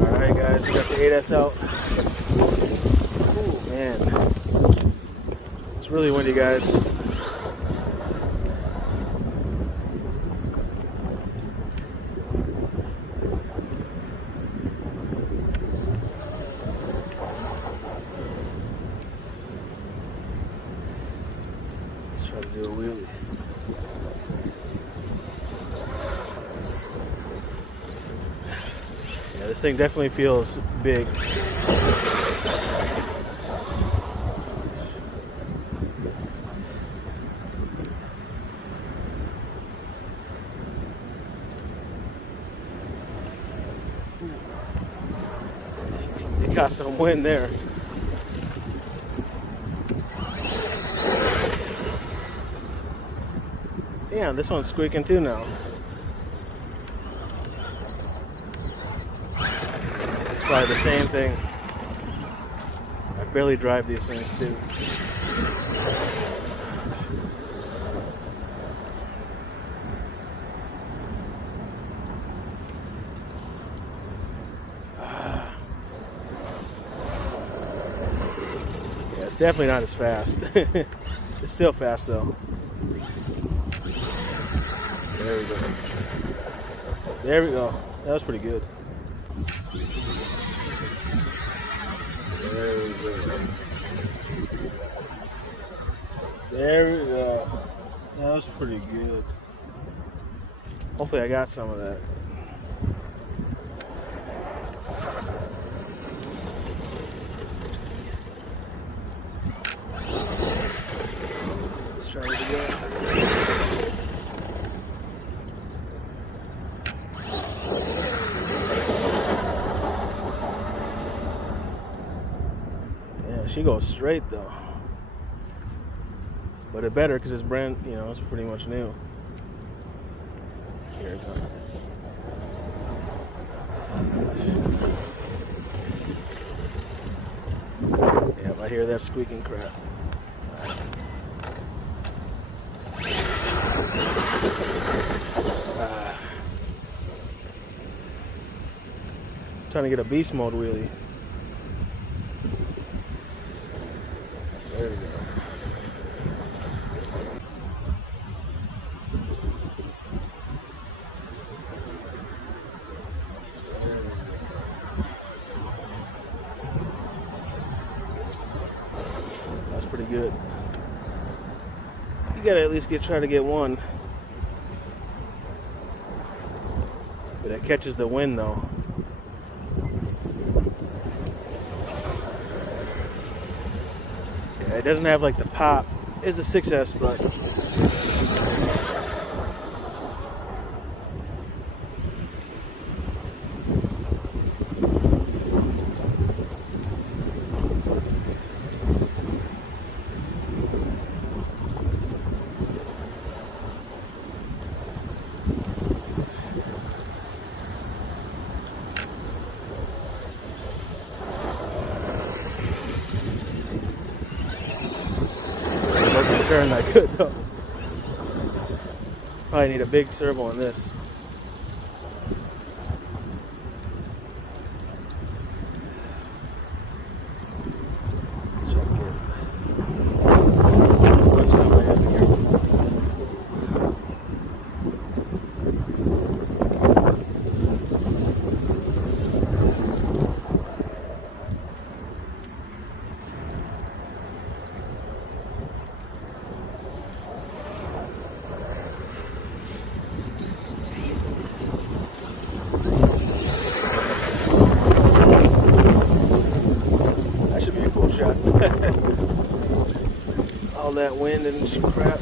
Alright guys, we got the 8S out. Oh man. It's really windy, guys. Let's try to do a wheelie. Yeah, this thing definitely feels big. It got some wind there. Damn, this one's squeaking too now. It's like the same thing. I barely drive these things too. Yeah, it's definitely not as fast. It's still fast though. There we go. There we go. That was pretty good. There we go. There we go. That was pretty good. Hopefully I got some of that. Let's try it again. She goes straight though, but it better because it's brand, you know, it's pretty much new. Here it goes. Yep, I hear that squeaking crap. Trying to get a beast mode wheelie. There we go. That's pretty good. You gotta at least try to get one. But it catches the wind though. It doesn't have like the pop. It's a 6S, but turn that good though. Probably need a big servo on this. All that wind and some crap.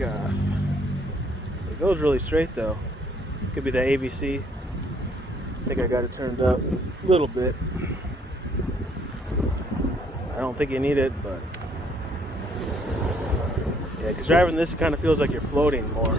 take off. It goes really straight though. Could be the AVC. I think I got it turned up a little bit. I don't think you need it, but yeah, because driving this, it kind of feels like you're floating more.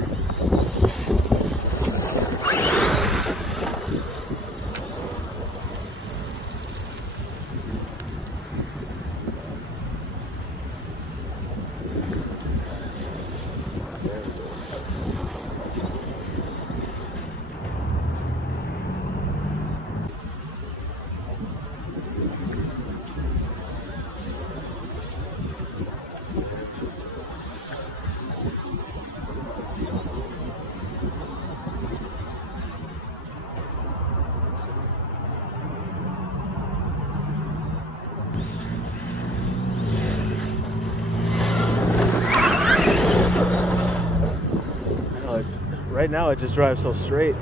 Right now it just drives so straight.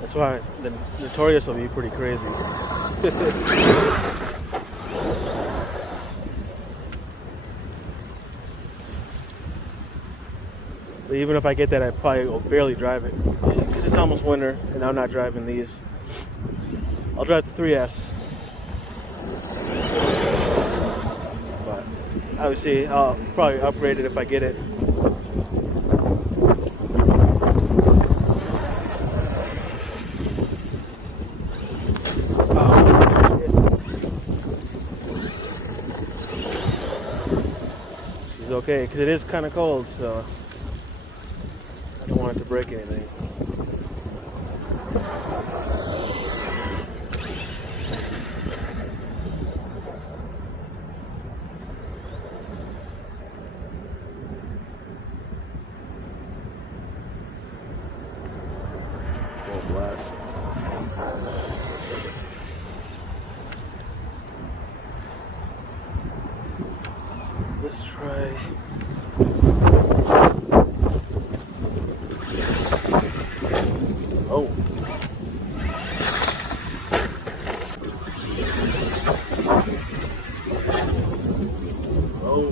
That's why the Notorious will be pretty crazy. But even if I get that, I probably will barely drive it because it's almost winter and I'm not driving these. I'll drive the 3S. But obviously I'll probably upgrade it if I get it. Oh, she's okay because it is kind of cold, so I don't want it to break anything. Blast. So let's try. Oh. Oh.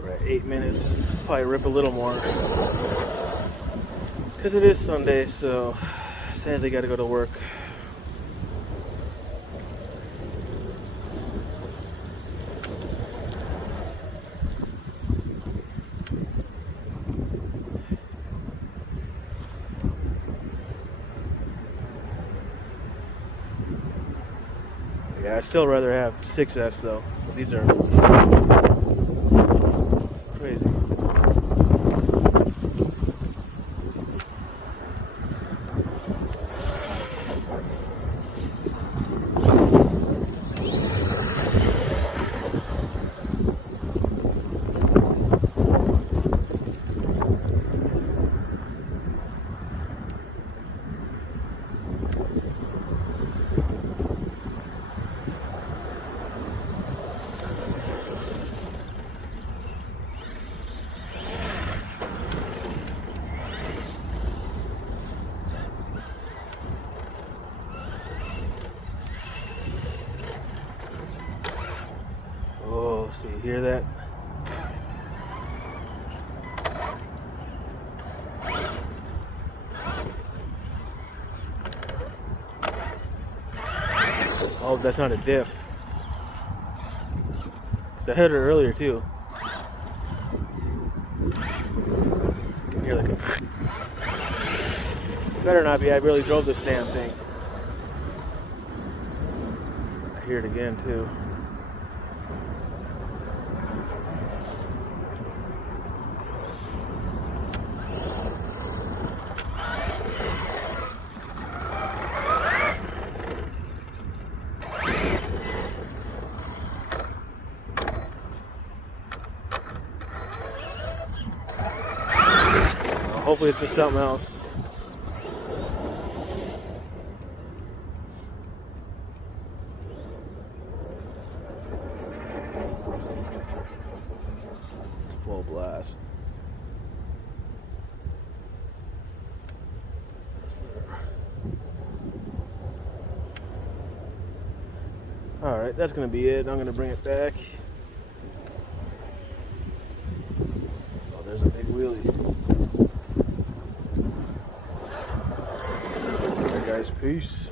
We're at 8 minutes. Probably rip a little more. Because it is Sunday, so sadly got to go to work. Yeah, I'd still rather have 6S though. But these are crazy. So you hear that? Oh, that's not a diff. So I heard it earlier too. You can hear like a... Better not be, I really drove this damn thing. I hear it again too. Hopefully it's just something else. It's full blast. Alright, that's going to be it. I'm going to bring it back. Oh, there's a big wheelie. Alright guys, peace.